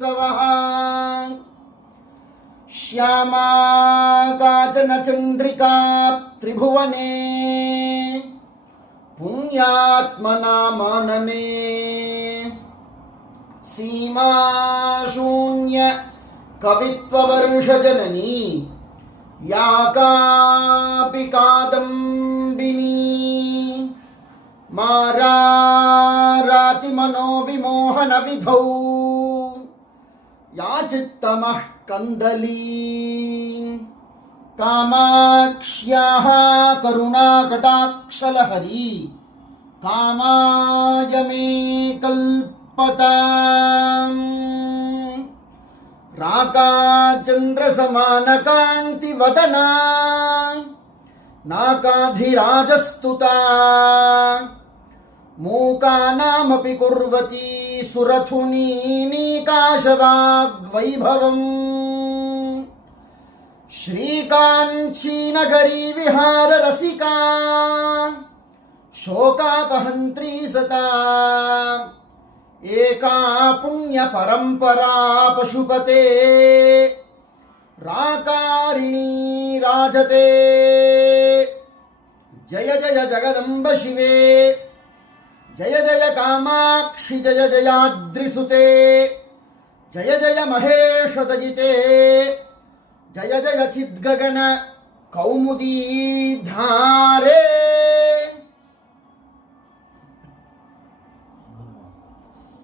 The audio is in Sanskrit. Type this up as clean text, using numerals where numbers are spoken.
सुसवः श्यामा काचन चन्द्रिका त्रिभुवने पुण्यात्मना मानने सीमा शून्य कवित्ववर्षजननी या कापि कादम्बिनी मारारातिमनोविमोहनविधौ या चित्तमः कन्दली कामाक्ष्याः करुणाकटाक्षलहरी कामाय मे कल्पताम् राकाचन्द्रसमानकान्तिवदना नाकाधिराजस्तुता मूकानामपि कुर्वती सुरथुनीकाशवाग्वैभवम् श्रीकाञ्चीनगरी विहाररसिका शोकापहन्त्री सता एका पुण्यपरम्परा पशुपते राकारिणी राजते। जय जय जगदम्ब शिवे जय जय कामाक्षि जय जयाद्रिसुते जय जय महेशदयिते जय जय चिद्गगन कौमुदी धारे।